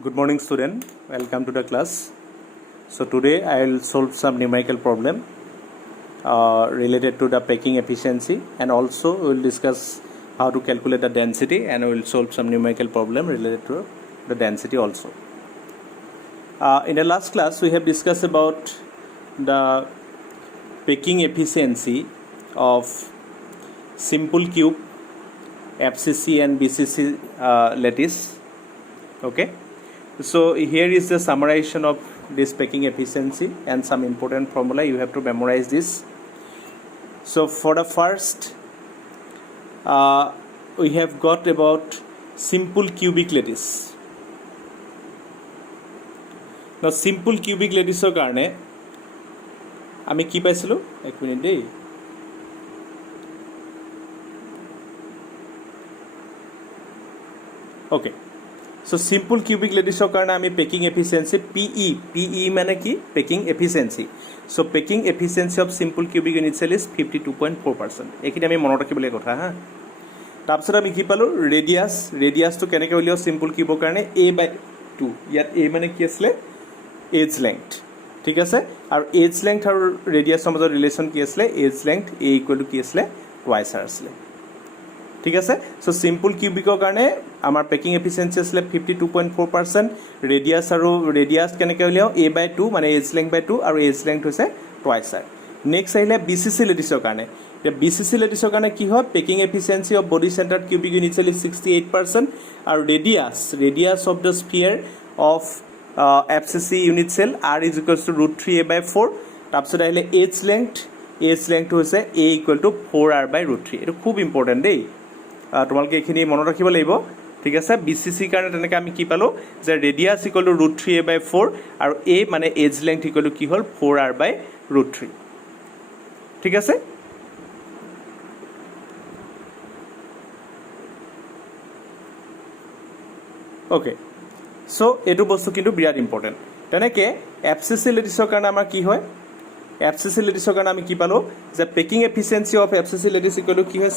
Good morning, student. Welcome to the class. So today I will solve some numerical problem related to the packing efficiency, and also we will discuss how to calculate the density, and we will solve some numerical problem related to the density also. In the last class we have discussed about the packing efficiency of simple cube, FCC and BCC lattice. Okay. So here is the summarization of this packing efficiency and some important formula. You have to memorize this. So for the first, we have got about simple cubic lattice. Now simple cubic lattice or karne, আমি কি পাইছিলো এক minute দেই okay So simple cubic lattice karone ami packing efficiency PE mane ki packing efficiency. So packing efficiency of simple cubic unit cell is 52.4%. Ekhini ami monot rakhibole kotha ha. Tapsot ami ki palo radius to keneke ulio simple cube karone a/2. Yat a mane ki asle edge length. ঠিক আছে আর edge length আর radius এর মধ্যে relation কি আসলে edge length a equal to কি আসলে twice r আসলে ঠিক আছে সো সিম্পল কিউবিকৰ কাৰণে আমাৰ পেকিং এফিচিয়েন্সি আসলে 52.4% ৰেডিয়াস কেনেকৈ উলিয়াও a/2 মানে এজ লেংথ বাই 2 আৰু এজ লেংথ হৈছে টুৱাইস আৰ নেক্সট আহিলে বিসিসি লেটিছৰ কাৰণে এতিয়া বিসিসি লেটিছৰ কাৰণে কি হয় packing efficiency of body centred cubic unit cell is 68% আৰু radius of the sphere of FCC unit cell r is equals to √3a/4 তাৰপিছত আহিলে এজ লেংথ হৈছে a equal to 4r by √3 এটা খুব ইম্পৰ্টেন্ট দেই তোমালোকে এখিনি মনত ৰাখিব লাগিব ঠিক আছে বিসিসি কাৰণে তেনেকৈ আমি কি পালো যে ৰেডিয়াস ইকুৱেল টু √3a/4 আৰু a মানে এজ লেংথ ইকুৱেল টু কি হ'ল 4r by √3 ঠিক আছে ওকে সো এটো বস্তু কিন্তু বিৰাট ইম্পৰ্টেন্ট তেনেকৈ এফসিসি লেটিছৰ কাৰণে আমাৰ কি হয় এফসিসি লেটিছৰ কাৰণে আমি কি পালো যে packing efficiency of FCC lattice equal to কি হয়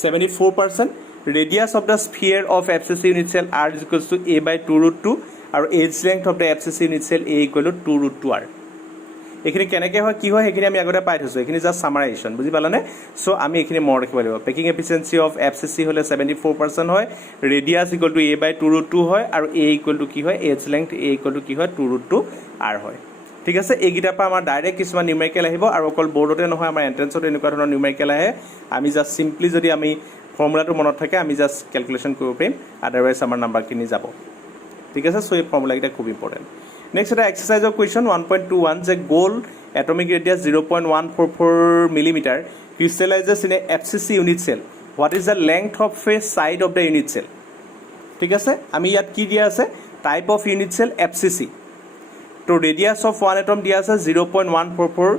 74%. Radius of the sphere of FCC unit cell r is equals to a/2√2 আৰু edge length of the FCC unit cell a equal to 2√2r. এখিনি কেনেকৈ হয় কি হয় এখিনি আমি আগতে পাই থৈছো এখিনি জাস্ট সামাৰাইজেশন বুজি পালানে সো আমি এখিনি মনত ৰাখিব লাগিব পেকিং এফিচিয়েন্সি অফ FCC হলে 74% হয় ৰেডিয়াস ইকুৱেল টু a/2√2 হয় আৰু a ইকুৱেল টু কি হয় edge length a equal to কি হয় 2√2r হয় ঠিক আছে এইগিটা পা আমাৰ ডাইৰেক্ট কিছুমান নিউমেৰিকেল আহিব আৰু অকল বোৰ্ডতে নহয় আমাৰ এন্ট্ৰেন্সত এনেকুৱা ধৰণৰ নিউমেৰিকেল আহে আমি জাস্ট সিম্পলি যদি আমি ফৰ্মুলাটো মনত থাকে আমি জাস্ট ক্যালকুলেশন কৰিব পাৰিম আদাৰৱাইজ আমাৰ নাম্বাৰখিনি যাব ঠিক আছে সো এই ফৰ্মুলা কিটা খুব ইম্পৰ্টেন্ট নেক্সট এটা এক্সাৰসাইজৰ কোৱেশ্চন 1.21 যে gold atomic radius 0.144 millimetre crystallizes in a FCC unit cell what is the length of a side of the unit cell ঠিক আছে আমি ইয়াত কি দিয়া আছে type of unit cell FCC তো ৰেডিয়াস অফ ওয়ান এটম দিয়া আছে 0.144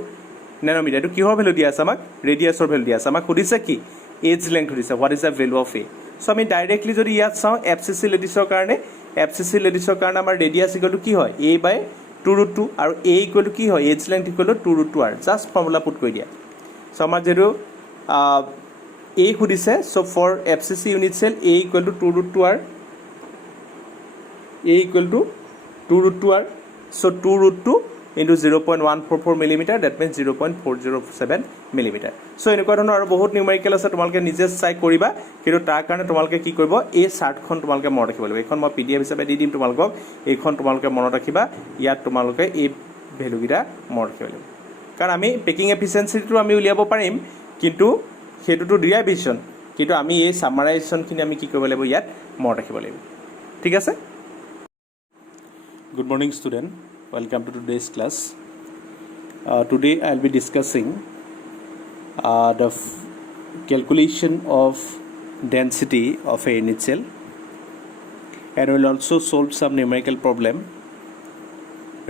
ন্যানোমিটাৰ এটো কিহৰ ভ্যালু দিয়া আছে আমাক ৰেডিয়াসৰ ভ্যালু দিয়া আছে আমাক সুধিছে কি এজ লেংথ সুধিছে what is the value of A so আমি ডাইৰেক্টলি যদি ইয়াত চাও FCC লেটিছৰ কাৰণে আমাৰ ৰেডিয়াস ইকুৱেল টু কি হয় a/2√2 আৰু a ইকুৱেল টু কি হয় edge length equal to 2√2r just formula put কৰি দিয়া সো আমাৰ যেটো a সুধিছে so for FCC unit cell a equal to 2√2r a equal to 2√2r so 2√2 into 0.144 millimeter that means 0.407 millimeter so এনেকুৱা ধৰণৰ আৰু বহুত নিউমেৰিকেল আছে তোমালোকে নিজে চাই কৰিবা কিন্তু তাৰ কাৰণে তোমালোকে কি কৰিব এই চাৰ্টখন তোমালোকে মনত ৰাখিব লাগিব এখন মই PDF হিচাপে দি দিম তোমালোকক এইখন তোমালোকে মনত ৰাখিবা ইয়াত তোমালোকে এই ভ্যালুগিটা মনত ৰাখিব লাগিব কাৰণ আমি পেকিং এফিচিয়েন্সিটো আমি উলিয়াব পাৰিম কিন্তু হেতুটো ডেৰিভেশ্যন কিন্তু আমি এই সামাৰাইজেশনখিনি আমি কি কৰিব লাগিব ইয়াত মনত ৰাখিব লাগিব ঠিক আছে Good morning, student. Welcome to today's class. Today I'll be discussing the calculation of density of a unit cell, and we'll also solve some numerical problem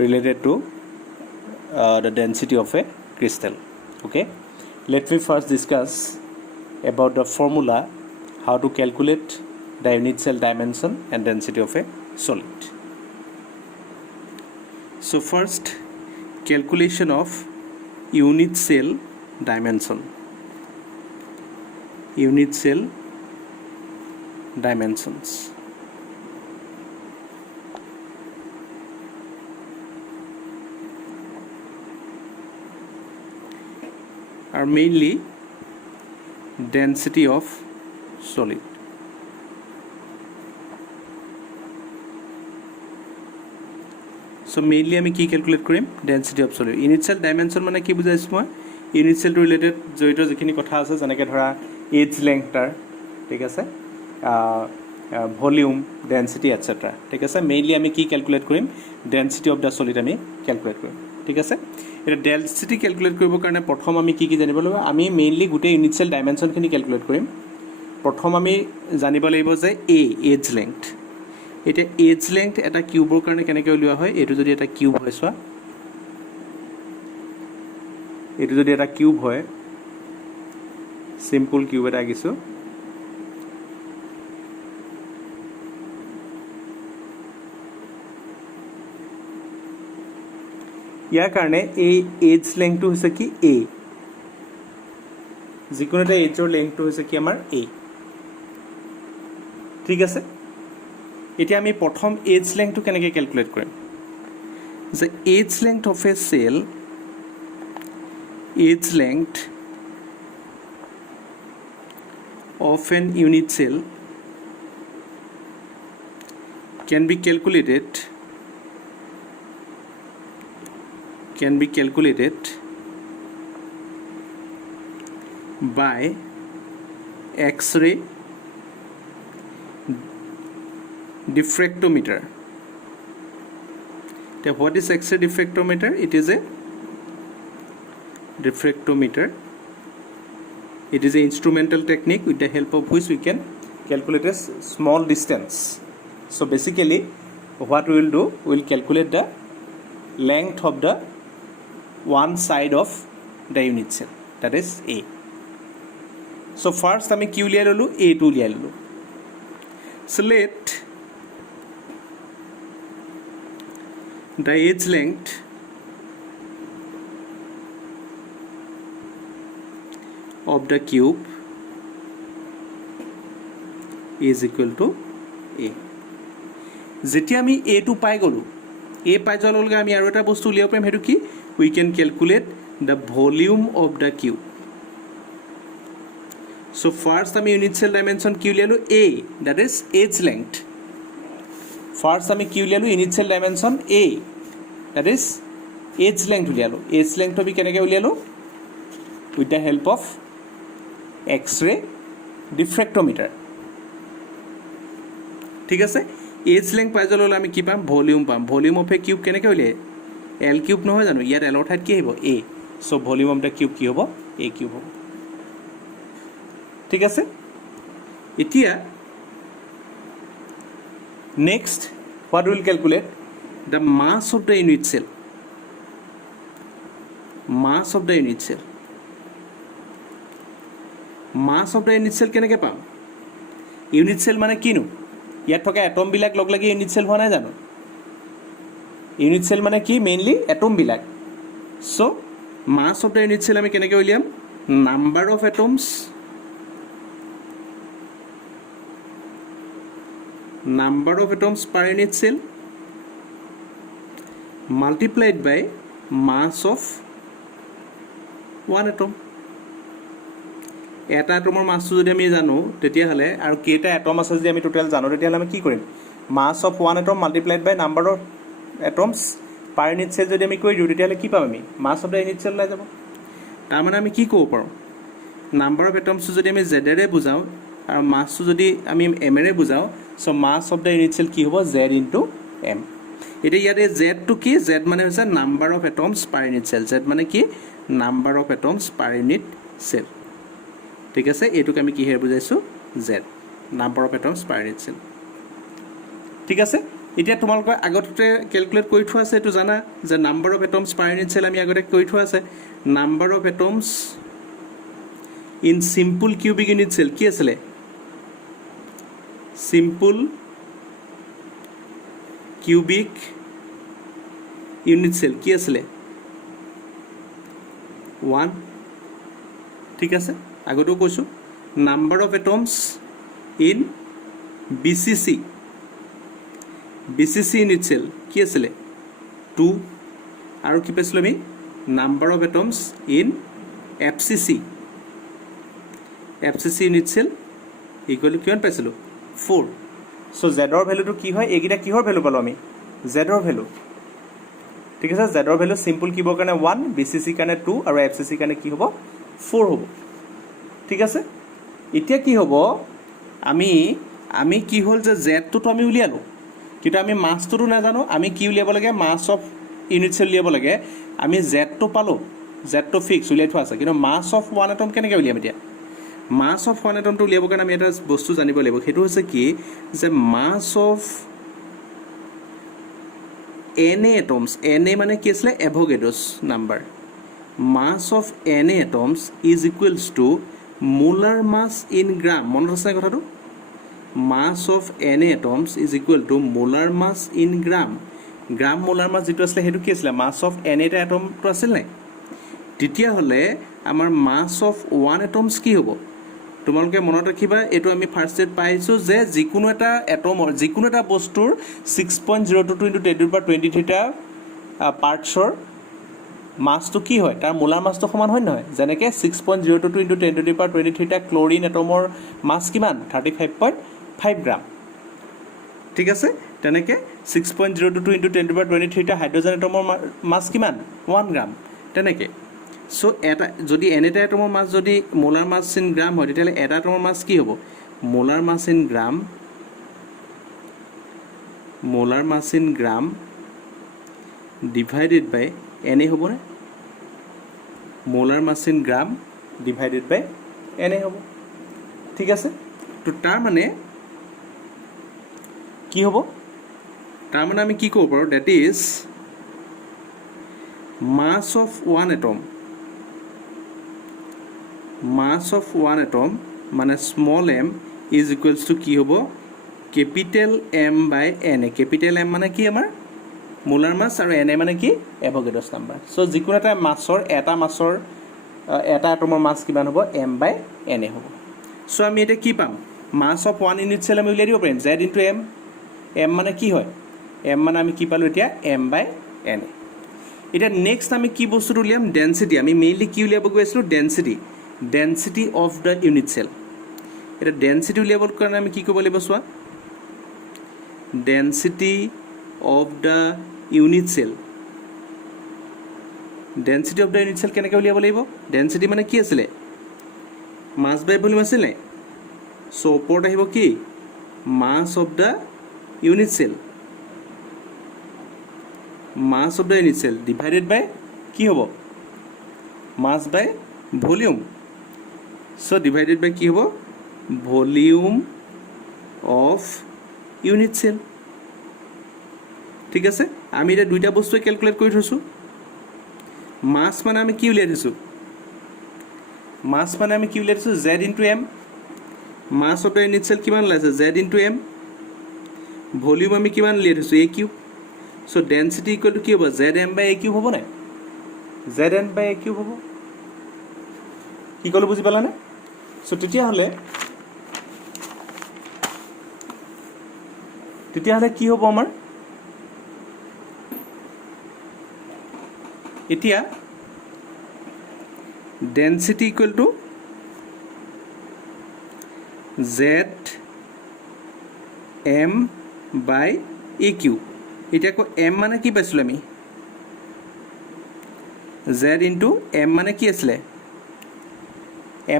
related to the density of a crystal. Okay. Let me first discuss about the formula how to calculate the unit cell dimension and density of a solid. So first calculation of unit cell dimension unit cell dimensions. are mainly density of solid. So mainly আমি কি calculate কৰিম density of solid initial dimension মানে কি বুজাইছো মই initial two related জড়িত যিখিনি কথা আছে যেনেকৈ ধৰা এজ লেংথৰ ঠিক আছে ভলিউম ডেন্সিটি এটসেট্ৰা ঠিক আছে মেইনলি আমি কি ক্যালকুলেট কৰিম ডেন্সিটি অফ দ্য সলিড আমি ক্যালকুলেট কৰিম ঠিক আছে এটা ডেন্সিটি ক্যালকুলেট কৰিবৰ কাৰণে প্ৰথম আমি কি জানিব লাগিব আমি মেইনলি গোটেই ইনিশিয়াল ডাইমেনশনখিনি ক্যালকুলেট কৰিম প্ৰথম আমি জানিব লাগিব যে এজ লেংথ এটা এজ লেংথ এটা কিউবৰ কাৰণে কেনেকৈ উলিওৱা হয় এটো যদি এটা কিউব হয় সোৱা এটো যদি এটা কিউব হয় সিম্পল কিউব এটা আকিছো ইয়াৰ কাৰণে এই এজ লেংথটো হৈছে কি এ যিকোনো এটা এজৰ লেংথটো হৈছে কি আমাৰ এ ঠিক আছে এতিয়া আমি প্ৰথম এজ লেংথটো কেনেকৈ ক্যালকুলেট কৰিম যে edge length of a cell age length of an unit cell can be calculated by X-ray diffractometer. Now what is X-ray diffractometer? It is a diffractometer. It is an instrumental technique with the help of which we can calculate a small distance. So basically what we will do, we will calculate the length of the one side of the unit cell, that is A. So first আমি কি উলিয়াই ললো A টো উলিয়াই ললো so let the edge length of the cube is equal to A. যেতিয়া আমি A টো পাই গলো A পাই যোৱাৰ লগে আমি আৰু এটা বস্তু উলিয়াব পাৰিম হেতু কি we can calculate the volume of the cube. So first আমি unit cell dimension কি উলিয়ালো A, that is edge length. First আমি কি উলিয়ালো unit cell dimension A, that is edge length উলিয়ালো. Edge length আমি কেনেকৈ উলিয়ালো with the help of X-ray diffractometer. ঠিক আছে as length পাই যোৱাৰ লগে আমি কি পাম ভলিউম পাম ভলিউম অফ এ কিউব কেনেকৈ উলিয়াই এল কিউব নহয় জানো ইয়াত এলৰ ঠাইত কি আহিব এ so volume of the cube কি হ'ব এ কিউব হ'ব ঠিক আছে এতিয়া next what we will calculate the mass of the unit cell mass of the unit cell কেনেকৈ পাম ইউনিট সেল মানে কিনো ইয়াত থকা এটম বিলাক লগ লাগি ইউনিট সেল হোৱা নাই জানো ইউনিট সেল মানে কি মেইনলি এটম বিলাক so mass of the unit cell আমি কেনেকৈ উলিয়াম number of atoms per unit cell multiplied by mass of one atom এটা এটমৰ মাছটো যদি আমি জানো তেতিয়াহলে আৰু কেইটা এটম আছে যদি আমি টোটাল জানো তেতিয়াহলে আমি কি কৰিম mass of one atom multiplied by number of atoms per unit cell যদি আমি কৰি দিওঁ তেতিয়াহলে কি পাম আমি mass of the unit cell ওলাই যাব তাৰ মানে আমি কি ক'ব পাৰোঁ নাম্বাৰ অফ এটমছটো যদি আমি জেডেৰে বুজাওঁ আৰু মাছটো যদি আমি এমেৰে বুজাওঁ so mass of the unit cell কি হ'ব জেড ইনটু এম এতিয়া ইয়াতে জেডটো কি জেড মানে হৈছে number of atoms per unit cell Z মানে কি number of atoms per unit cell ঠিক আছে এটুক আমি কি হেৰ বুজাইছো Z number of atoms per unit cell ঠিক আছে এতিয়া তোমালোকৰ আগতে ক্যালকুলেট কৰি থোৱা আছে এটো জানা যে number of atoms per unit cell আমি আগতে কৰি থোৱা আছে number of atoms in simple cubic unit cell কি আছিল সিম্পল কিউবিক ইউনিট সেল কি আছিল 1 ঠিক আছে আগতেও কৈছো number of atoms in BCC unit cell কি আছিল 2 আৰু কি পাইছিলো আমি number of atoms in FCC unit cell equal to কিমান পাইছিলোঁ 4 চ' জেডৰ ভেলুটো কি হয় এইকেইটা কিহৰ ভেলু পালোঁ আমি জেডৰ ভেলু ঠিক আছে জেডৰ ভেলু চিম্পল কিবৰ কাৰণে 1 BCC কাৰণে 2 আৰু FCC কাৰণে কি হ'ব 4 হ'ব ঠিক আছে এতিয়া কি হ'ব আমি কি হ'ল যে জেডটোতো আমি উলিয়ালোঁ কিন্তু আমি মাছটোতো নাজানো আমি কি উলিয়াব লাগে মাছ অফ ইউনিট চেল উলিয়াব লাগে আমি জেডটো পালোঁ জেডটো ফিক্স উলিয়াই থোৱা আছে কিন্তু মাছ অফ ওৱান এটম কেনেকৈ উলিয়াম এতিয়া মাছ অফ ওৱান এটমটো উলিয়াবৰ কাৰণে আমি এটা বস্তু জানিব লাগিব সেইটো হৈছে কি যে mass of NA atoms NA মানে কি আছিলে Avogadro's number mass of NA atoms is equals to molar mass in gram মনত আছে কথাটো mass of NA atoms is equal to molar mass in gram gram molar mass যিটো আছিলে সেইটো কি আছিলে মাছ অফ NA এটমটো আছিল নাই তেতিয়াহ'লে আমাৰ মাছ অফ ওৱান এটমছ কি হ'ব তোমালোকে মনত ৰাখিবা এইটো আমি ফাৰ্ষ্ট ষ্টেপ পাইছোঁ যে যিকোনো এটা এটমৰ যিকোনো এটা বস্তুৰ 6.02 ইনটু 10^23টা পাৰ্টছৰ মাছটো কি হয় তাৰ মোলাৰ মাছটো সমান হয় নহয় যেনেকৈ 6.02 ইনটু 10^23টা ক্লৰিন এটমৰ মাছ কিমান 35.5 গ্ৰাম ঠিক আছে তেনেকৈ 6.02 ইনটু 10^23টা হাইড্ৰজেন এটমৰ মাছ কিমান 1 গ্ৰাম তেনেকৈ সো এটা যদি এন এটা এটমৰ মাছ যদি মোলাৰ মাছ ইন গ্ৰাম হয় তেতিয়াহ'লে এটা এটমৰ মাছ কি হ'ব molar mass in gram divided by NA হ'বনে molar mass in gram divided by NA হ'ব ঠিক আছে তো তাৰ মানে কি হ'ব তাৰ মানে আমি কি ক'ব পাৰোঁ that is mass of one atom মানে small m is equals to কি হ'ব capital M by NA capital M মানে কি আমাৰ মোলাৰ মাছ আৰু NA মানে কি এভোগাড্ৰছ নাম্বাৰ চ' যিকোনো এটা এটমৰ মাছ কিমান হ'ব M বাই NA হ'ব চ' আমি এতিয়া কি পাম মাছ অফ ওৱান ইউনিট চেল আমি উলিয়াই দিব পাৰিম Z ইনটু M মানে কি হয় M মানে আমি কি পালোঁ এতিয়া M বাই NA এতিয়া নেক্সট আমি কি বস্তুটো উলিয়াম ডেনচিটি আমি মেইনলি কি উলিয়াব গৈ আছিলোঁ density of the unit cell এটা ডেনচিটি উলিয়াবৰ কাৰণে আমি কি কৰিব লাগিব চোৱা density of the unit cell কেনেকৈ উলিয়াব লাগিব ডেনচিটি মানে কি আছিলে মাছ বাই ভলিউম আছিলে চ' ওপৰত আহিব কি mass of the unit cell divided by কি হ'ব মাছ বাই ভলিউম চ' ডিভাইডেড বাই কি হ'ব ভলিউম অফ ইউনিট চেল ঠিক আছে আমি এতিয়া দুইটা বস্তুৱে কেলকুলেট কৰি থৈছোঁ মাছ মানে আমি কি উলিয়াই থৈছোঁ Z into M mass of the unit cell কিমান ওলাইছে Z ইনটু M ভলিউম আমি কিমান উলিয়াই থৈছোঁ A cube so' density equal to কি হ'ব ZM বাই A কিউব হ'ব নাই ZN বাই A কিউব হ'ব কি ক'লোঁ বুজি পালানে চ' তেতিয়াহ'লে কি হ'ব আমাৰ এতিয়া density equal to ZM by A cube এতিয়া আকৌ M মানে কি পাইছিলোঁ আমি Z ইনটু M মানে কি আছিলে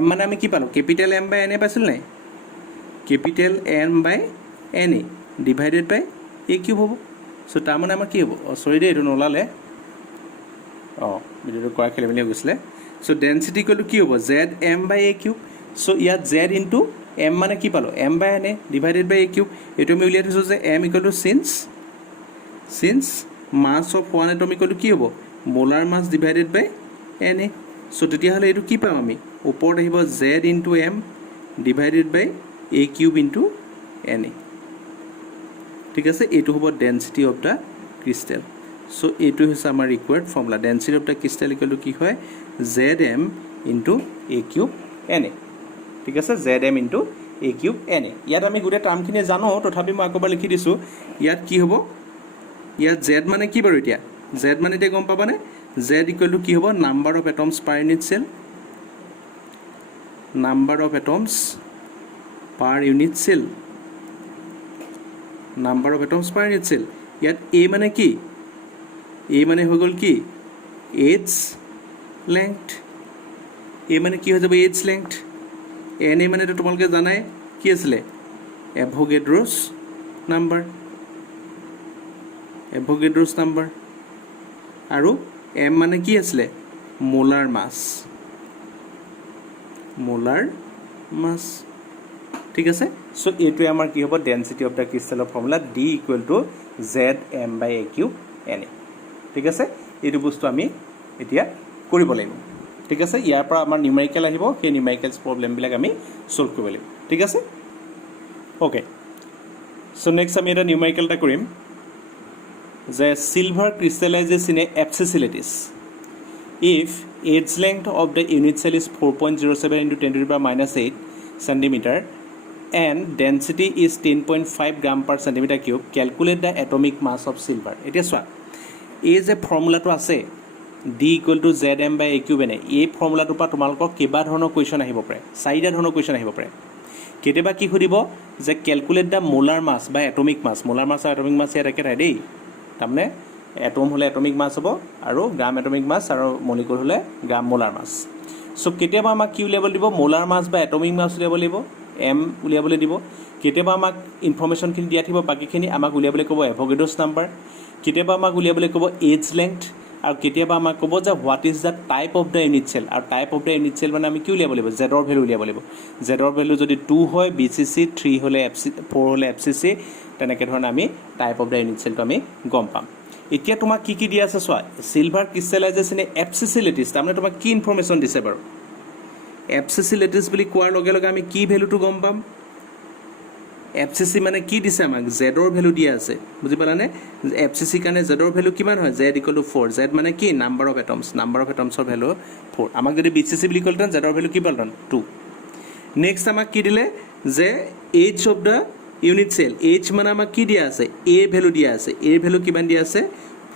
M মানে আমি কি পালোঁ কেপিটেল M বাই NA পাইছিলোঁ নাই capital M by NA divided by A cube হ'ব চ' তাৰমানে আমাৰ কি হ'ব চৰি দেই এইটো নোলালে ভিডিঅ'টো কৰা খেলি মেলি হৈ গৈছিলে চ' ডেনচিটি ইকুৱেল টু কি হ'ব ZM by A cube so' ইয়াত Z ইনটু M মানে কি পালোঁ M by NA divided by A cube এইটো আমি উলিয়াই থৈছোঁ যে M equal to since mass of one atom equal to কি হ'ব molar mass divided by NA so' তেতিয়াহ'লে এইটো কি পাম আমি ওপৰত আহিব Z into M divided by A cube into NA ঠিক আছে এইটো হ'ব ডেনচিটি অফ দ্য ক্ৰিষ্টেল চ' এইটো হৈছে আমাৰ required formula density of the crystal equal to কি হয় ZM into A cube NA ঠিক আছে ZM into A cube NA ইয়াত আমি গোটেই টাৰ্মখিনি জানো তথাপি মই আকৌ এবাৰ লিখি দিছোঁ ইয়াত কি হ'ব ইয়াত Z মানে কি বাৰু এতিয়া Z মানে এতিয়া গম পাবানে Z ইকুৱেল টু কি হ'ব number of atoms per unit cell number of atoms per unit cell, number of atoms per unit cell. ইয়াত এ মানে কি, এ মানে হৈ গ'ল কি এইডছ লেংথ, এ মানে কি হৈ যাব এইডছ লেংথ, এন এ মানেতো তোমালোকে জানাই কি আছিলে এভোগেড্ৰছ নাম্বাৰ, এভোগেড্ৰছ নাম্বাৰ। আৰু এম মানে কি আছিলে মোলাৰ মাছ, মোলাৰ মাছ, ঠিক আছে। চ' এইটোৱে আমাৰ কি হ'ব ডেনচিটি অফ দ্য ক্ৰিষ্টেলৰ formula D equal to Z M by A Q N A, ঠিক আছে। এইটো বস্তু আমি এতিয়া কৰিব লাগিব, ঠিক আছে। ইয়াৰ পৰা আমাৰ নিউমেৰিকেল আহিব, সেই নিউমেৰিকেলছ প্ৰব্লেমবিলাক আমি ছল্ভ কৰিব লাগিব, ঠিক আছে। অ'কে, চ' নেক্সট আমি এটা নিউমেৰিকেল এটা কৰিম যে silver crystallizes in a FCC lattice if edge length of the unit cell is 4.07 into 10⁻⁸ centimeter and density is 10.5 gram per centimeter cube, calculate the atomic mass of silver. এতিয়া চোৱা এই যে ফৰ্মুলাটো আছে D equal to Z M by A cube N A, এই ফৰ্মুলাটোৰ পৰা তোমালোকৰ কেইবা ধৰণৰ কুৱেশ্যন আহিব পাৰে, 4টা ধৰণৰ কুৱেশ্যন আহিব পাৰে। কেতিয়াবা কি সুধিব যে কেলকুলেট দ্য মোলাৰ মাছ বা এটমিক মাছ, মোলাৰ মাছ আৰু এটমিক মাছ ইয়াত একেটাই দেই, তাৰমানে এটম হ'লে এটমিক মাছ হ'ব আৰু গ্ৰাম এটমিক মাছ আৰু মলিকুল হ'লে গ্ৰাম মোলাৰ মাছ। চ' কেতিয়াবা আমাক কি উলিয়াবলৈ দিব মোলাৰ মাছ বা এটমিক মাছ উলিয়াব লাগিব, এম উলিয়াবলৈ দিব। কেতিয়াবা আমাক ইনফৰ্মেশ্যনখিনি দিয়া থাকিব, বাকীখিনি আমাক উলিয়াবলৈ ক'ব এভোগেড্ৰছ নাম্বাৰ, কেতিয়াবা আমাক উলিয়াবলৈ ক'ব এইডছ লেংথ, আৰু কেতিয়াবা আমাক ক'ব যে what is the type of the unit cell, আৰু type of the unit cell মানে আমি কি উলিয়াব লাগিব জেডৰ ভেলু উলিয়াব লাগিব। জেডৰ ভেলু যদি 2 হয় BCC, 3 হ'লে FC, 4 হ'লে FCC, তেনেকৈ ধৰণে আমি টাইপ অফ দ্য ইউনিট চেলটো আমি গম পাম। এতিয়া তোমাক কি কি দিয়া আছে চোৱা, চিলভাৰ ক্ৰিষ্টেলাইজেছন ইন এফচিচি লেটিছ, তাৰমানে তোমাক কি ইনফৰ্মেশ্যন দিছে বাৰু। এফচিচি লেটিছ বুলি কোৱাৰ লগে লগে আমি কি ভেলুটো গম পাম, এফচিচি মানে কি দিছে আমাক জেডৰ ভেলু দিয়া আছে, বুজি পালানে। এফচিচি কাৰণে জেডৰ ভেলু কিমান হয়, জেড ইকুৱেল টু 4, জেড মানে কি number of atoms, number of এটমছৰ ভেলু 4। আমাক যদি BCC বুলি ক'লহেঁতেন জেডৰ ভেলু কি পালহেঁতেন 2। নেক্সট আমাক কি দিলে যে edge of the unit cell, edge মানে আমাক কি দিয়া আছে এ ভেলু দিয়া আছে, এৰ ভেলু কিমান দিয়া আছে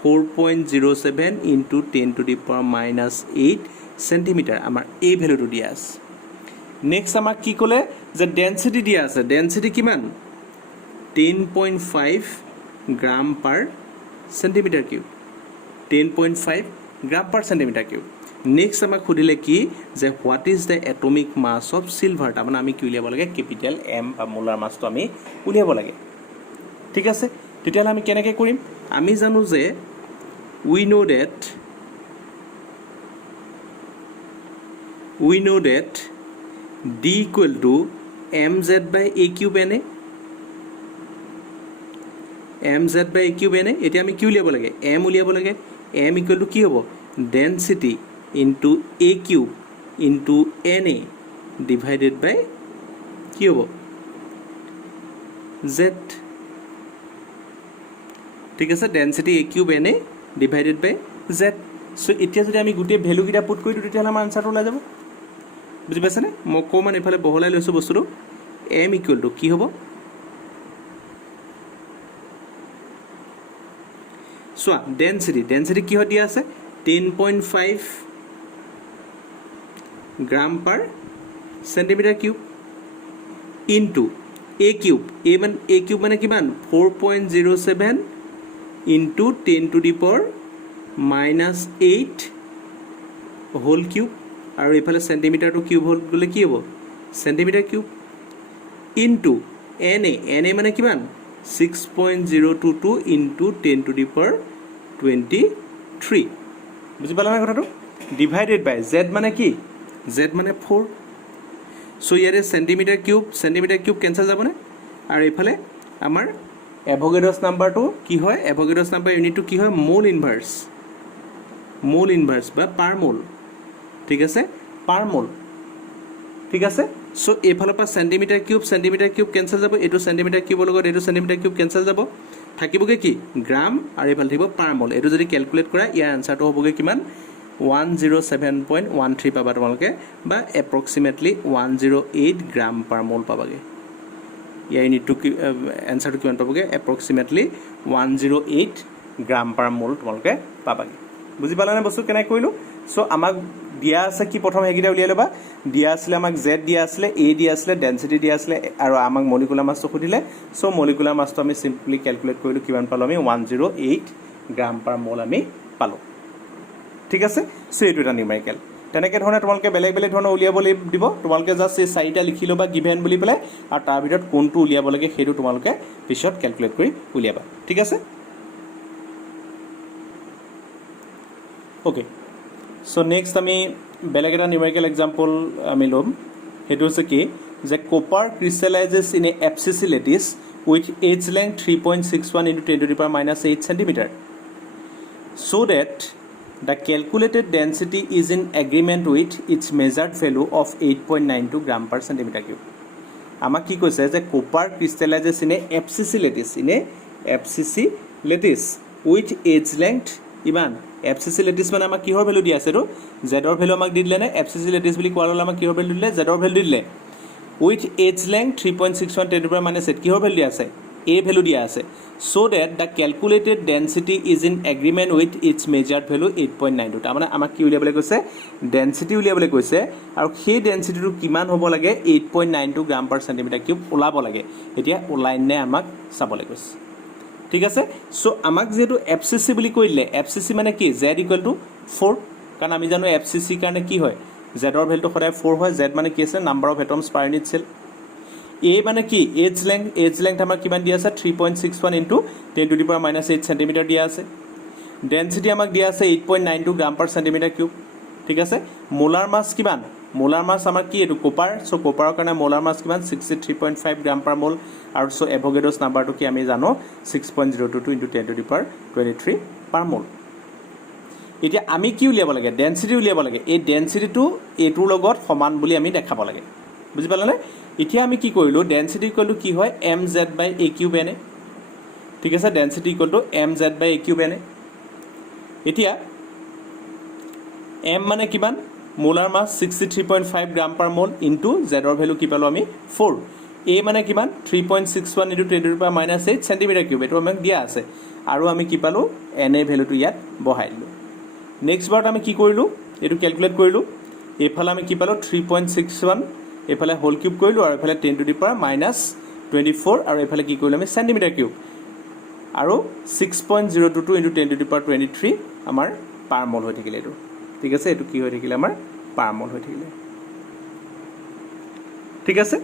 4.07 into 10⁻⁸ চেণ্টিমিটাৰ, আমাৰ এই ভেলুটো দিয়া আছে। নেক্সট আমাক কি ক'লে যে ডেনচিটি দিয়া আছে, ডেনচিটি কিমান 10.5 gram per centimetre cube, 10.5 gram per centimetre cube. Next আমাক সুধিলে কি যে what is the atomic mass of silver, তাৰমানে আমি কি উলিয়াব লাগে কেপিটেল এম বা মোলাৰ মাছটো আমি উলিয়াব লাগে, ঠিক আছে। তেতিয়াহ'লে আমি কেনেকৈ কৰিম, আমি জানো যে we know that D equal to mz by a cube na, mz by a cube na। এতিয়া আমি কি উলিয়াব লাগে m উলিয়াব লাগে, m equal to কি হ'ব density into a cube into na divided by কি হ'ব z, ঠিক আছে, density a cube na divided by Z. So' এতিয়া যদি আমি গোটেই ভেলুকেইটা পুট কৰি দিওঁ তেতিয়াহ'লে আমাৰ আনচাৰটো ওলাই যাব, বুজি পাইছেনে। মই অকণমান এইফালে বহলাই লৈছোঁ বস্তুটো, এম ইকুৱেল টু কি হ'ব চোৱা ডেনচিটি, ডেনচিটি কিহত দিয়া আছে 10.5 gram per centimetre cube into a cube, A cube মানে কিমান 4.07 into 10⁻⁸ হোল কিউব, আৰু এইফালে চেণ্টিমিটাৰটো কিউব হ'ল গ'লে কি হ'ব centimetre cube into N A মানে কিমান 6.022 into 10⁻23, বুজি পালানে কথাটো, ডিভাইডেড বাই জেড মানে কি জেড মানে 4। চ' ইয়াৰে চেণ্টিমিটাৰ কিউব কেঞ্চেল যাবনে, আৰু এইফালে আমাৰ এভোগেড্ৰছ নাম্বাৰটো কি হয়, এভোগেড্ৰছ নাম্বাৰ ইউনিটটো কি হয় মোল ইনভাৰ্ছ বা পাৰ মোল, ঠিক আছে পাৰ মোল, ঠিক আছে। চ' এইফালৰ পৰা চেণ্টিমিটাৰ কিউব কেঞ্চেল যাব, এইটো চেণ্টিমিটাৰ কিউবৰ লগত এইটো চেণ্টিমিটাৰ কিউব কেঞ্চেল যাব, থাকিবগৈ কি গ্ৰাম, আৰু এইফালে থাকিব পাৰ মোল। এইটো যদি কেলকুলেট কৰা ইয়াৰ আনচাৰটো হ'বগৈ কিমান 107.13 পাবা তোমালোকে, বা এপ্ৰক্সিমেটলি 108 গ্ৰাম পাৰ মোল পাবাগৈ। ইয়াৰ ইউনিটটো এনচাৰটো কিমান পাবগৈ এপ্ৰক্সিমেটলি 108 গ্ৰাম পাৰ মোল তোমালোকে পাবাগৈ, বুজি পালানে বস্তু কেনেকৈ কৰিলোঁ। চ' আমাক দিয়া আছে কি প্ৰথম সেইকেইটা উলিয়াই ল'বা দিয়া আছিলে আমাক জেড দিয়া আছিলে এ দিয়া আছিলে ডেনচিটি দিয়া আছিলে আৰু আমাক মলিকুলাৰ মাছটো সুধিলে চ' মলিকুলাৰ মাছটো আমি চিম্পলি কেলকুলেট কৰিলোঁ কিমান পালোঁ আমি 108 গ্ৰাম পাৰ মল আমি পালোঁ ঠিক আছে চ' এইটো এটা নিউমেৰিকেল তেনেকৈ ধৰণে তোমালোকে বেলেগ বেলেগ ধৰণৰ উলিয়াবলৈ দিব তোমালোকে জাষ্ট এই 4টা লিখি ল'বা গিভেন বুলি পেলাই আৰু তাৰ ভিতৰত কোনটো উলিয়াব লাগে সেইটো তোমালোকে পিছত কেলকুলেট কৰি উলিয়াবা ঠিক আছে ওকে চ' নেক্সট আমি বেলেগ এটা নিউমেৰিকেল এক্সাম্পল আমি ল'ম সেইটো হৈছে কি যে copper crystallizes in a FCC lattice with edge length 3.61 into 10 to the power -8 centimeter so that the calculated density is in agreement with its measured value of 8.92 gram per centimeter cube আমাক কি কৈছে যে copper crystallizes in a FCC lattice with edge length ইমান FCC lattice মানে আমাক কিহৰ value দিয়া আছে এইটো জেডৰ ভেলু আমাক দি দিলে নে এফচিচি লেটিছ বুলি কোৱাৰ লগে আমাক কিহৰ ভেলু দিলে জেডৰ ভেলু দিলে with edge length 3.61 10 to the power -8 কিহৰ ভেলু দিয়া আছে এ ভেলু দিয়া আছে so that the calculated density is in agreement with its measured value 8.92 তাৰমানে আমাক কি উলিয়াবলৈ কৈছে ডেনচিটি উলিয়াবলৈ কৈছে আৰু সেই ডেনচিটিটো কিমান হ'ব লাগে 8.92 গ্ৰাম পাৰ চেণ্টিমিটাৰ কিউব ওলাব লাগে এতিয়া ওলাই নে আমাক চাবলৈ কৈছে ঠিক আছে চ' আমাক যেহেতু এফচিচি বুলি কৈ দিলে এফচিচি মানে কি জেড ইকুৱেল টু 4 কাৰণ আমি জানো এফচিচিৰ কাৰণে কি হয় জেডৰ ভেলুটো সদায় 4 হয় জেড মানে কি আছে number of atoms per unit cell এ মানে কি এজ লেংথ আমাৰ কিমান দিয়া আছে 3.61 into 10 to the power -8 centimetre দিয়া আছে ডেনচিটি আমাক দিয়া আছে 8.92 গ্ৰাম পাৰ চেণ্টিমিটাৰ কিউব ঠিক আছে মোলাৰ মাছ কিমান মোলাৰ মাছ আমাৰ কি এইটো কপাৰ চ' কপাৰৰ কাৰণে মোলাৰ মাছ কিমান 63.5 গ্ৰাম পাৰ মোল আৰু চ' এভোগাড্ৰছ নাম্বাৰটো কি আমি জানো 6.022 into 10 to the power 23 পাৰ মোল এতিয়া আমি কি উলিয়াব লাগে ডেনচিটি উলিয়াব লাগে এই ডেনচিটিটো এইটোৰ লগত সমান বুলি আমি দেখাব লাগে বুজি পালানে এতিয়া আমি কি কৰিলোঁ ডেনচিটি ইকুৱেল টু কি হয় mz by a cube n ঠিক আছে density equal two mz by a cube n এতিয়া m মানে কিমান মোলাৰ মাছ 63.5 গ্ৰাম পাৰ মোল ইনটু জেডৰ ভেলু কি পালোঁ আমি 4 a মানে কিমান 3.61 into 10 to the power -8 centimetre cube এইটো আমাক দিয়া আছে আৰু আমি কি পালোঁ n এৰ ভেলুটো ইয়াত বহাই দিলোঁ নেক্সট বাৰত আমি কি কৰিলোঁ এইটো কেলকুলেট কৰিলোঁ এইফালে আমি কি পালোঁ 3.61 এইফালে হোল কিউব কৰিলোঁ আৰু এইফালে 10 to the power -24 আৰু এইফালে কি কৰিলোঁ আমি চেণ্টিমিটাৰ কিউব আৰু 6.022 into 10 to the power 23 আমাৰ পাৰ মল হৈ থাকিলে এইটো ঠিক আছে এইটো কি হৈ থাকিলে আমাৰ পাৰ মল হৈ থাকিলে ঠিক আছে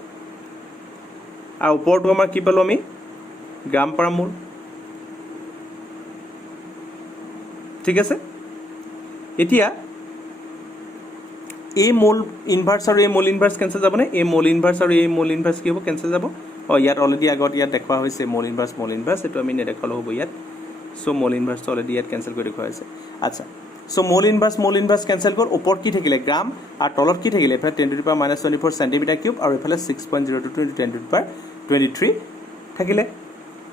আৰু ওপৰটো আমাৰ কি পালোঁ আমি গ্ৰাম পাৰ মল ঠিক আছে এতিয়া এই মোল ইনভাৰ্স আৰু এই মোল ইনভাৰ্স কেঞ্চেল যাবনে এই মোল ইনভাৰ্স আৰু এই মোল ইনভাৰ্স কি হ'ব কেঞ্চেল যাব ইয়াত অলৰেডি আগত ইয়াত দেখুওৱা হৈছে মোল ইনভাৰ্স এইটো আমি নেদেখালেও হ'ব ইয়াত চ' মোল ইনভাৰ্সটো অলৰেডি ইয়াত কেঞ্চেল কৰি দেখুওৱা হৈছে আচ্ছা চ' মোল ইনভাৰ্স কেঞ্চেল হ'ল ওপৰত কি থাকিলে গ্ৰাম আৰু তলত কি থাকিলে এইফালে 10 to the power -24 centimetre cube আৰু এইফালে 6.022 into 10 to the power 23 থাকিলে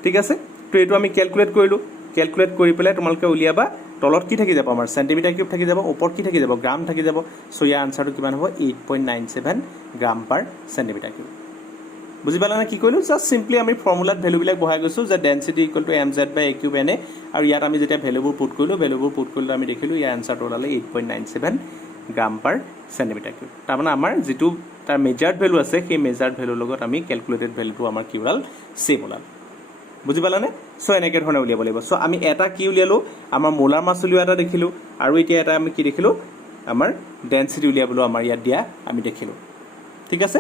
ঠিক আছে তো এইটো আমি কেলকুলেট কৰিলোঁ কেলকুলেট কৰি পেলাই তোমালোকে উলিয়াবা তলত কি থাকি যাব আমাৰ চেণ্টিমিটাৰ কিউব থাকি যাব ওপৰত কি থাকি যাব গ্ৰাম থাকি যাব চ' ইয়াৰ আনচাৰটো কিমান হ'ব 8.97 গ্ৰাম পাৰ চেণ্টিমিটাৰ কিউব বুজি পালা নে কি কৰিলোঁ জাষ্ট চিম্পলি আমি ফৰ্মুলাত ভেলুবিলাক বহাই গৈছোঁ যে density equal two mz by a cube n আৰু ইয়াত আমি যেতিয়া ভেলুবোৰ পুট কৰিলোঁ আমি দেখিলোঁ ইয়াৰ আনচাৰটো ওলালে 8.97 গ্ৰাম পাৰ চেণ্টিমিটাৰ কিউব তাৰমানে আমাৰ যিটো তাৰ মেজাৰ্ড ভেলু আছে সেই মেজাৰ্ড ভেলুৰ লগত আমি কেলকুলেটেড ভেলুটো আমাৰ কি ওলাল ছেম ওলাল বুজি পালানে চ' এনেকৈ ধৰণে উলিয়াব লাগিব চ' আমি এটা কি উলিয়ালোঁ আমাৰ মোলাৰ মাছ উলিওৱা এটা দেখিলোঁ আৰু এতিয়া এটা আমি কি দেখিলোঁ আমাৰ ডেনচিটি উলিয়াবলৈ আমাৰ ইয়াত দিয়া আমি দেখিলোঁ ঠিক আছে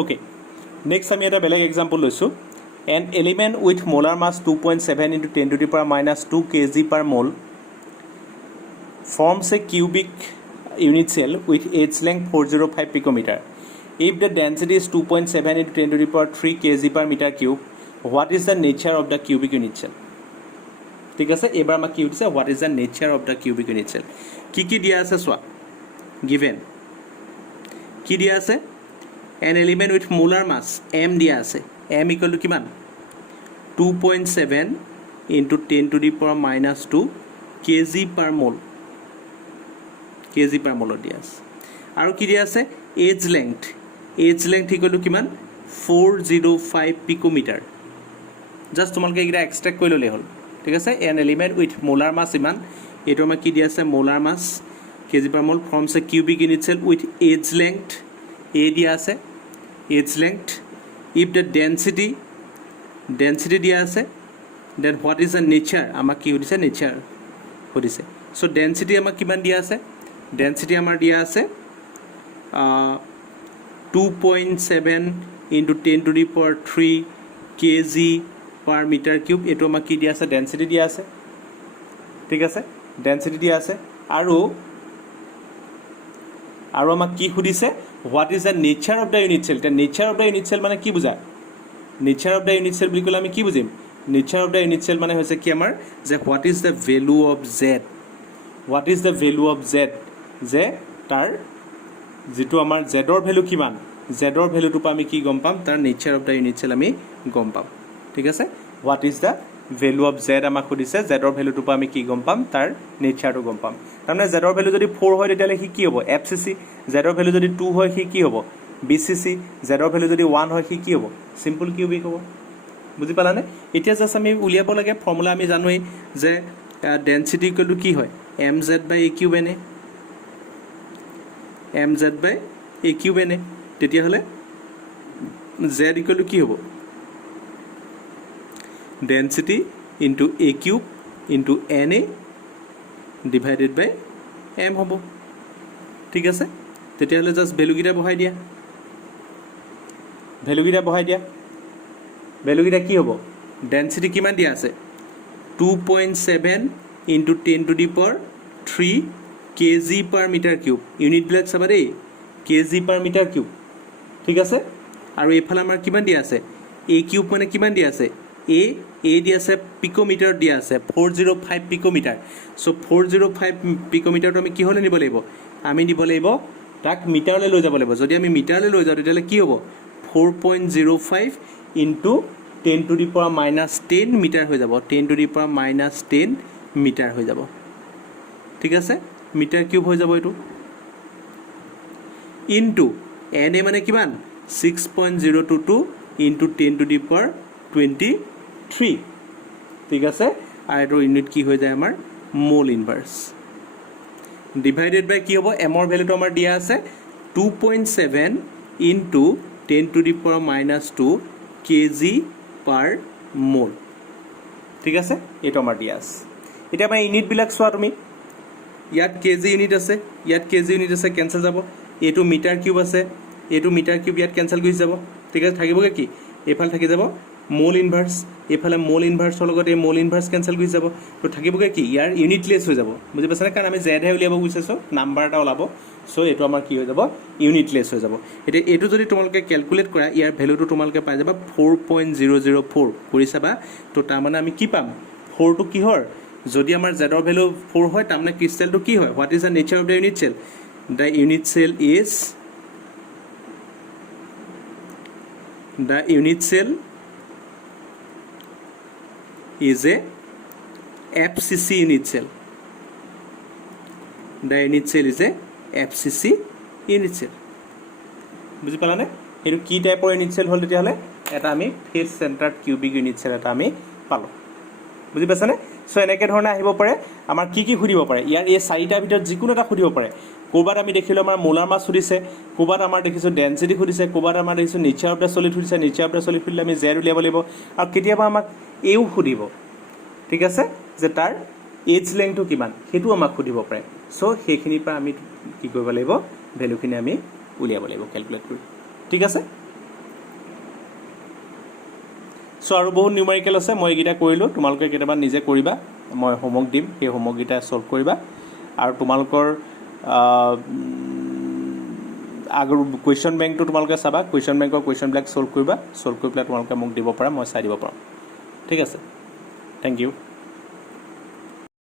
ওকে নেক্সট আমি এটা বেলেগ এক্সাম্পল লৈছোঁ an element with molar mass 2.7 into 10 to the power -2 kg per mole forms a cubic unit cell with age length 405 picometer if the density is 2.7 into 10 to the power 3 kg per meter cube what is the nature of the cubic unit cell ঠিক আছে এবাৰ আমাক কি দিছে what is the nature of the cubic unit cell কি দিয়া আছে চোৱা given কি দিয়া আছে an element with molar mass m দিয়া আছে m equal to কিমান 2.7 into 10 to the power -2 kg per mole দিয়া আছে আৰু কি দিয়া আছে age length equal to কিমান 405 picometer জাস্ট তোমালোকে এইকেইটা এক্সট্ৰেক্ট কৰি ল'লেই হ'ল ঠিক আছে এন এলিমেণ্ট উইথ মোলাৰ মাছ ইমান এইটো আমাক কি দিয়া আছে molar much kg per mole forms a cubic unit cell with edge length a দিয়া আছে edge length if the density দিয়া আছে then what is the nature আমাক কি হৈছে nature হৈছে so density আমাক কিমান দিয়া আছে density আমাৰ দিয়া আছে 2.7 into 10 to the power 3 kg per meter cube এটো আমাক কি দিয়া আছে density দিয়া আছে ঠিক আছে density দিয়া আছে আৰু আমাক কি খুদিছে what is the nature of the unit cell the nature of the unit cell মানে কি বুঝায় nature of the unit cell বুলি ক'লে আমি কি বুজিম nature of the unit cell মানে হৈছে কি আমাৰ যে what is the value of z what is the value of z যে তাৰ যেটো আমাৰ z ৰ ভ্যালু কিমান z ৰ ভ্যালুটো পা আমি কি গম পাম তাৰ nature of the unit cell আমি গম পাম ঠিক আছে what is the value of z আমাক খুদিছে z ৰ ভ্যালুটো পা আমি কি গম পাম তাৰ নেচাৰটো গম পাম তাৰমানে z ৰ ভ্যালু যদি 4 হয় তেতিয়ালে কি হ'ব fcc z ৰ ভ্যালু যদি 2 হয় কি হ'ব bcc z ৰ ভ্যালু যদি 1 হয় কি হ'ব সিম্পল কিউবিক হ'ব বুজি পালানে এতিয়া জাস্ট আমি উলিয়াব লাগে ফৰ্মুলা আমি জানোই যে ডেনসিটি ইকুৱেল টু কি হয় mz by a cube n mz by a cube n তেতিয়া হলে z ইকুৱেল টু কি হ'ব density into a cube into na divided by m হ'ব ঠিক আছে তেতিয়া হলে জাস্ট ভ্যালু গিটা বহাই দিয়া ভ্যালু গিটা কি হ'ব ডেনসিটি কিমান দিয়া আছে 2.7 into 10 to the power 3 kg per meter cube unit বিলাক চাবা দেই kg per meter cube ঠিক আছে আৰু এফালে আমাৰ কিমান দিয়া আছে a cube মানে কিমান দিয়া আছে a দিয়া আছে পিকোমিটাৰ দিয়া আছে 405 পিকোমিটাৰ সো 405 পিকোমিটাৰটো আমি কি হলে নিব লাগিব আমি নিব লাগিব তাক মিটাৰলৈ লৈ যাব লাগিব যদি আমি মিটাৰলৈ লৈ যাওঁ তেতিয়ালে কি হ'ব 4.05 into 10 to the power minus 10 metre হৈ যাব 10 to the power minus 10 metre হৈ যাব ঠিক আছে মিটাৰ কিউব হৈ যাব এটো into na মানে কিমান 6.022 into 10 to the power 23 ঠিক আছে আৰু ইউনিট কি হৈ যায় আমাৰ মোল ইনভাৰ্স ডিভাইডেড বাই কি হ'ব m ৰ ভ্যালুটো আমাৰ দিয়া আছে 2.7 into 10 to the power minus 2 kg per mole ঠিক আছে এটো আমাৰ দিয়া আছে এটা মই ইউনিট বিলাক চোৱা তুমি ইয়াত kg ইউনিট আছে ক্যান্সেল যাব এটো মিটাৰ কিউব আছে এটো মিটাৰ কিউব ইয়াত ক্যান্সেল হৈ যাব ঠিক আছে থাকিবগে কি এফাল থাকি যাব মোল ইনভার্স এফালে মোল ইনভাৰ্সৰ লগত এই মোল ইনভাৰ্স ক্যান্সেল হৈ যাব তো থাকিবগে কি ইয়াৰ ইউনিটলেস হৈ যাব বুজি পাছানে কাৰণ আমি z হে উলিয়াব গৈছছো নাম্বাৰ এটা ওলাব সো এটো আমাৰ কি হৈ যাব ইউনিটলেস হৈ যাব এটা এটো যদি তোমালকে ক্যালকুলেট কৰা ইয়াৰ ভ্যালুটো তোমালকে পাই যাবা 4.004 কৰি চাবা তো তাৰ মানে আমি কি পাম 4 টো কি হয় যদি আমাৰ z ৰ ভ্যালু 4 হয় তাৰ মানে ক্ৰিস্টালটো কি হয় what is the nature of the unit cell the unit cell is a FCC unit cell the unit cell is a FCC unit cell বুজি পালানে এটো কি টাইপৰ ইউনিট সেল হল তেতিয়া হলে এটা আমি face centred cubic unit cell এটা আমি পালো বুজি পাছানে সো এনেকে ধৰণে আহিব পাৰে আমাৰ কি খুদিব পাৰে ইয়াৰ এই চাৰিটা ভিতৰত যিকোনো এটা খুদিব পাৰে কোবাত আমি দেখিলো আমাৰ মোলাৰ মাস খুদিছে কোবাত আমাৰ দেখিছো ডেনসিটি খুদিছে কোবাত আমাৰ দেখিছো নেচাৰ অফ দা সলিড খুদিছে নেচাৰ অফ দা সলিড খুদিলে আমি জেড উলিয়াব লাগিব আৰু কেতিয়াবা আমাক এও খুদিব ঠিক আছে যে তাৰ এজ লেংথটো কিমান হেতু আমাক খুদিব পাৰে সো হেখিনি পৰা আমি কি কৰিব লাগিব ভ্যালুখিনি আমি উলিয়াব লাগিব ক্যালকুলেট কৰি ঠিক আছে সো আৰু বহুত নিউমেৰিকেল আছে মই এইগিটা কৰিলো তোমালোকে কেতিয়াবা নিজে কৰিবা মই হোমৱৰ্ক দিম সেই হোমৱৰ্ক গিটা সলভ কৰিবা আৰু তোমালোকৰ আগৰ কোৱেশ্চন বেংকটো তোমালোকে চাবা কোৱেশ্চন বেংকৰ কোৱেশ্চন ব্লক সলভ কৰিবা সলভ কৰি পেলাই তোমালোকে মোক দিব পাৰা মই চাই দিব পাৰো ঠিক আছে থ্যাংক ইউ